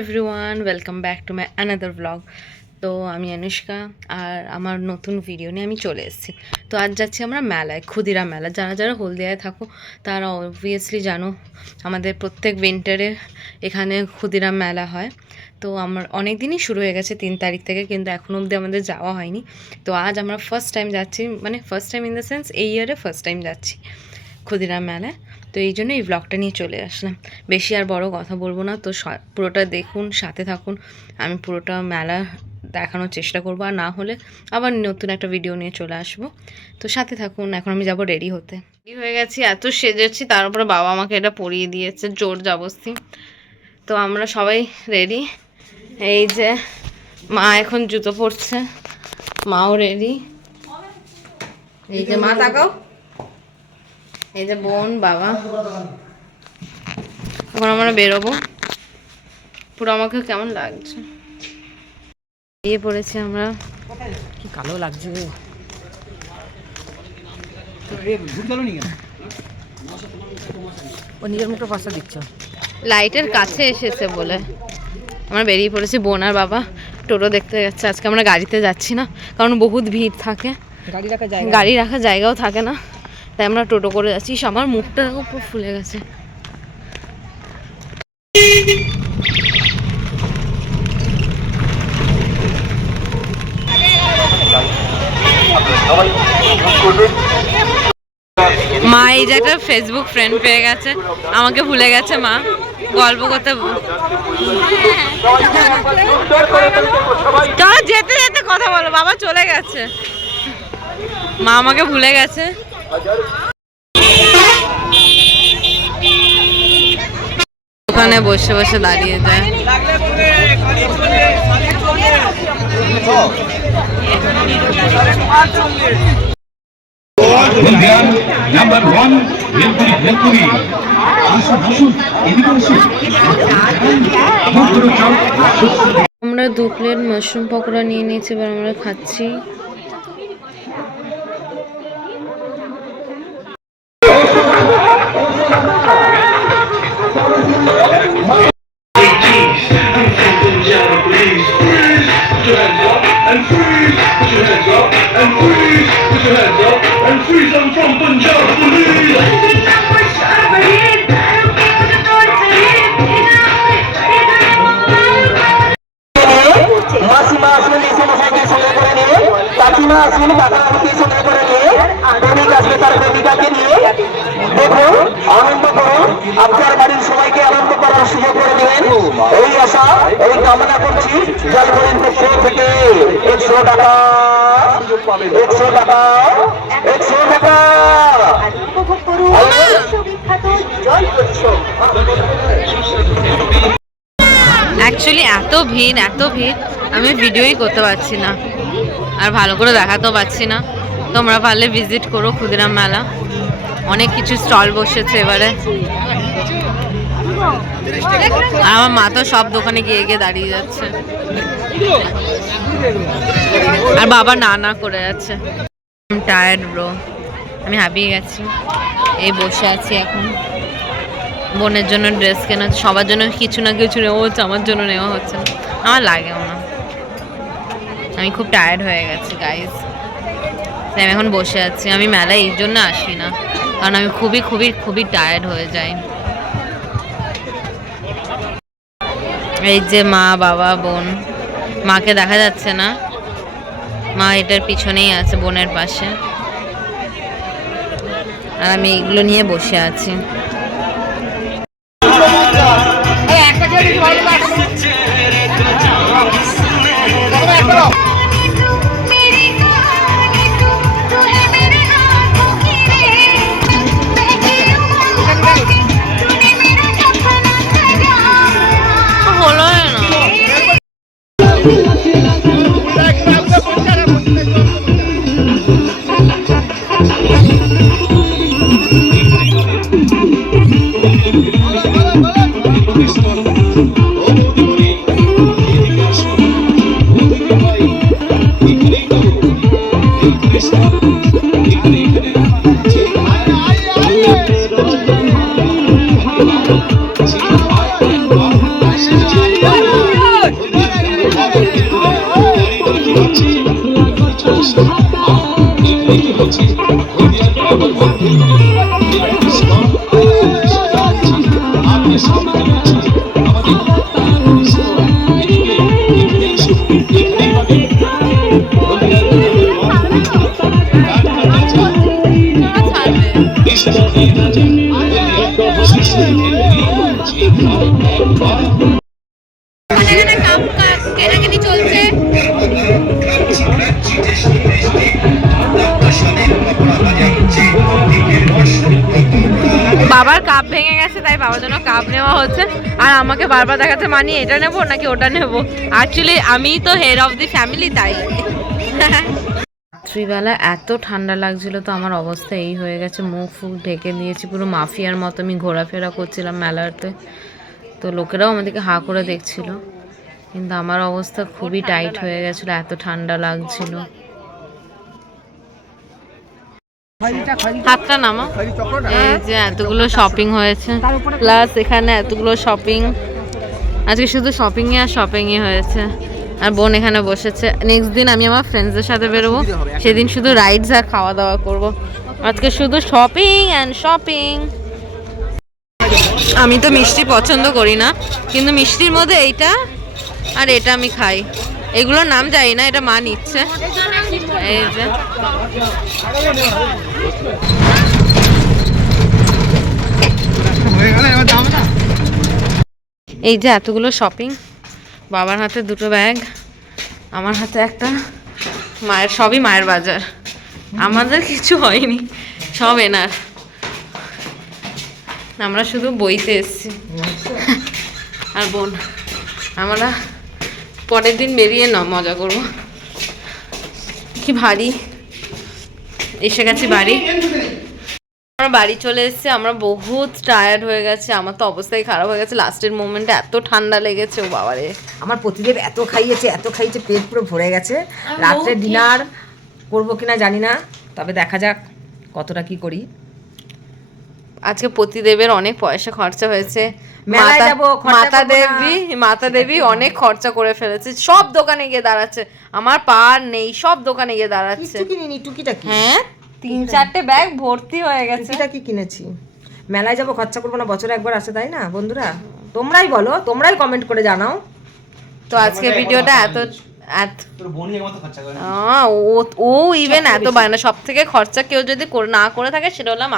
Everyone, welcome back to my another blog. তো আমি অনুষ্কা আর আমার নতুন ভিডিও নিয়ে আমি চলে এসেছি। তো আজ যাচ্ছি আমরা মেলায়, ক্ষুদিরাম মেলা। যারা যারা হলদিয়ায় থাকো তারা অবভিয়াসলি জানো আমাদের প্রত্যেক উইন্টারে এখানে ক্ষুদিরাম মেলা হয়। তো আমার অনেক দিনই শুরু হয়ে গেছে 3 তারিখ থেকে, কিন্তু এখনও অবধি আমাদের যাওয়া হয়নি। তো আজ আমরা ফার্স্ট টাইম যাচ্ছি, মানে first time in the sense এই ইয়ারে ফার্স্ট টাইম যাচ্ছি ক্ষুদিরাম মেলায়। তো এই জন্য এই ব্লগটা নিয়ে চলে আসলাম। বেশি আর বড় কথা বলবো না, তো পুরোটা দেখুন, সাথে থাকুন। আমি পুরোটা মেলা দেখানোর চেষ্টা করবো, আর না হলে আবার নতুন একটা ভিডিও নিয়ে চলে আসবো। তো সাথে থাকুন। এখন আমি যাব রেডি হতে। রেডি হয়ে গেছি, এত সেজেছি, তার উপরে বাবা আমাকে এটা পরিয়ে দিয়েছে জোর জবরদস্তি। তো আমরা সবাই রেডি। এই যে মা এখন জুতো পরছে, মাও রেডি। এই যে মা তাকাও, এই যে বোন, বাবা। এখন আমরা বেরোবো। পুরো আমাকে কেমন লাগছে, বেরিয়ে পড়েছি আমরা। কি কালো লাগছে। ও নিজের মুখটা পাশা দিচ্ছ, লাইটের কাছে এসেছে বলে আমরা বেরিয়ে পড়েছি। বোন আর বাবা টোটো দেখতে যাচ্ছে। আজকে আমরা গাড়িতে যাচ্ছি না, কারণ বহুত ভিড় থাকে, গাড়ি রাখার জায়গাও থাকে না, তাই আমরা টোটো করে যাচ্ছি। আমার মুখটা পুরো ফুলে গেছে। মা এই যে একটা ফেসবুক ফ্রেন্ড পেয়ে গেছে, আমাকে ভুলে গেছে। মা গল্প করতে, চলো যেতে যেতে কথা বলো। বাবা চলে গেছে, মা আমাকে ভুলে গেছে। ওখানে বসে বসে দাঁড়িয়ে যায়। আমরা 2 প্লেট মাশরুম পকোড়া নিয়ে নিয়েছি, এবার আমরা খাচ্ছি। আনন্দ করুন, আপনার বাড়ির সবাইকে আনন্দ করার সুযোগ করে দেবেন, এই আশা, এই কামনা করছি। জলপরীর পক্ষ থেকে 100 টাকা, 100 টাকা, 100 টাকা। অ্যাকচুয়ালি এত ভিড় আমি ভিডিওই করতে পারছি না, আর ভালো করে দেখাতেও পারছি না। তোমরা পারলে ভিজিট করো ক্ষুদিরাম মেলা, অনেক কিছু স্টল বসেছে এবারে। আর আমার মা তো সব দোকানে গিয়ে গিয়ে দাঁড়িয়ে যাচ্ছে, আর বাবা না করে যাচ্ছে। টায়ার্ড ব্রো, আমি হাঁপিয়ে গেছি। এই বসে আছি এখন। বোনের জন্য ড্রেস কেনা, সবার জন্য কিছু না কিছু নেওয়া হচ্ছে, আমার জন্য নেওয়া হচ্ছে না। আমার লাগেও না, আমি খুব টায়ার্ড হয়ে গেছি গাইজ। আমি এখন বসে আছি। আমি মেলায় এই জন্য আসি না, কারণ আমি খুবই টায়ার্ড হয়ে যাই। এই যে মা, বাবা, বোন। মাকে দেখা যাচ্ছে না, মা এটার পিছনেই আছে বোনের পাশে, আর আমি এইগুলো নিয়ে বসে আছি। কেনাকাটি চলছে। বাবার কাপ ভেঙে গেছে, তাই বাবার জন্য কাপ নেওয়া হচ্ছে। আর আমাকে বারবার দেখাচ্ছে মানি এটা নেবো নাকি ওটা নেবো। অ্যাকচুয়ালি আমি তো হেড অফ দি ফ্যামিলি, তাই। রাত্রিবেলা এত ঠান্ডা লাগছিল, তো আমার অবস্থা এই হয়ে গেছে, মুখ ফুক ঢেকে দিয়েছি পুরো মাফিয়ার মতো। আমি ঘোরাফেরা করছিলাম মেলাতে, তো লোকেরাও আমাদেরকে হাঁ করে দেখছিল, কিন্তু আমার অবস্থা খুবই টাইট হয়ে গেছিলো, এত ঠান্ডা লাগছিল। হাতটা নামা। এই যে এতগুলো শপিং হয়েছে, প্লাস এখানে এতগুলো শপিং, আজকে শুধু শপিংই আর শপিংই হয়েছে। আর বোন এখানে বসেছে। নেক্সট দিন আমি আমার ফ্রেন্ডসদের সাথে বেরোবো, সেদিন শুধু রাইডস আর খাওয়া দাওয়া করব। আজকে শুধু শপিং অ্যান্ড শপিং। আমি তো মিষ্টি পছন্দ করি না, কিন্তু মিষ্টির মধ্যে এইটা আর এটা আমি খাই। এগুলোর নাম জানি না, এটা মা নিচ্ছে। এই যে এই যে এতগুলো শপিং, বাবার হাতে দুটো ব্যাগ, আমার হাতে একটা, মায়ের, সবই মায়ের বাজার। আমাদের কিছু হয়নি, সব এনার। আমরা শুধু বইতে এসছি। আর বোন, আমরা পরের দিন বেরিয়ে মজা করব। কি ভারী, এসে গেছি বাড়ি। আমরা বাড়ি চলে এসেছি, আমরা বহুত টায়ার্ড হয়ে গেছে, আমার তো অবস্থাই খারাপ হয়ে গেছে। লাস্টের মোমেন্টে এত ঠান্ডা লেগেছে, ও বাবারে। আমার প্রতিদেব এত খাইয়েছে, পেট পুরো ভরে গেছে। রাত্রে ডিনার করবো কিনা জানি না, তবে দেখা যাক কতটা কি করি। আজকে প্রতিদেবের অনেক পয়সা খরচা হয়েছে। মেলায় যাবো, মাতা দেবী অনেক খরচা করে ফেলেছে, সব দোকানে গিয়ে দাঁড়াচ্ছে। আমার পার নেই, সব দোকানে গিয়ে দাঁড়াচ্ছে। হ্যাঁ, 3-4টে ব্যাগ ভর্তি হয়ে গেছে। টুকিটা কি কিনেছি? মেলায় যাবো, খরচা করবো না, বছরে একবার আসে, তাই না বন্ধুরা? তোমরাই বলো, তোমরাই কমেন্ট করে জানাও। তো আজকে ভিডিওটা ও ইভেন এত বায়না, সব থেকে খরচা কেউ যদি না করে থাকে সেটা হলাম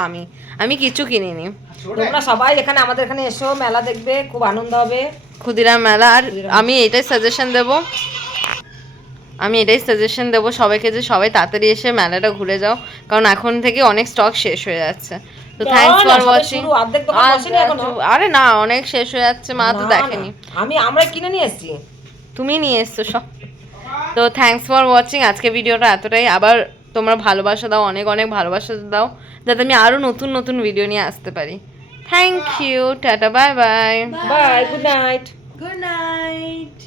আমি কিছু কিনিনি। তোমরা সবাই এখানে, আমাদের এখানে এসো, মেলা দেখবে, খুব আনন্দ হবে, ক্ষুদিরাম মেলা। আর আমি এটাই সাজেশন দেবো সবাইকে, যে সবাই তাড়াতাড়ি এসে মেলাটা ঘুরে যাও, কারণ এখন থেকে অনেক স্টক শেষ হয়ে যাচ্ছে। তো থ্যাঙ্কস ফর ওয়াচিং। আরে না, অনেক শেষ হয়ে যাচ্ছে, মা তো দেখেনি। আমরা কিনে নিয়ে এসেছি, তুমি নিয়ে এসছো সব। তো থ্যাঙ্কস ফর ওয়াচিং। আজকে ভিডিওটা এতটাই। আবার তোমরা ভালোবাসা দাও, অনেক অনেক ভালোবাসা দাও, যাতে আমি আরো নতুন নতুন ভিডিও নিয়ে আসতে পারি। Thank you, tata, bye bye, bye, good night. Good night.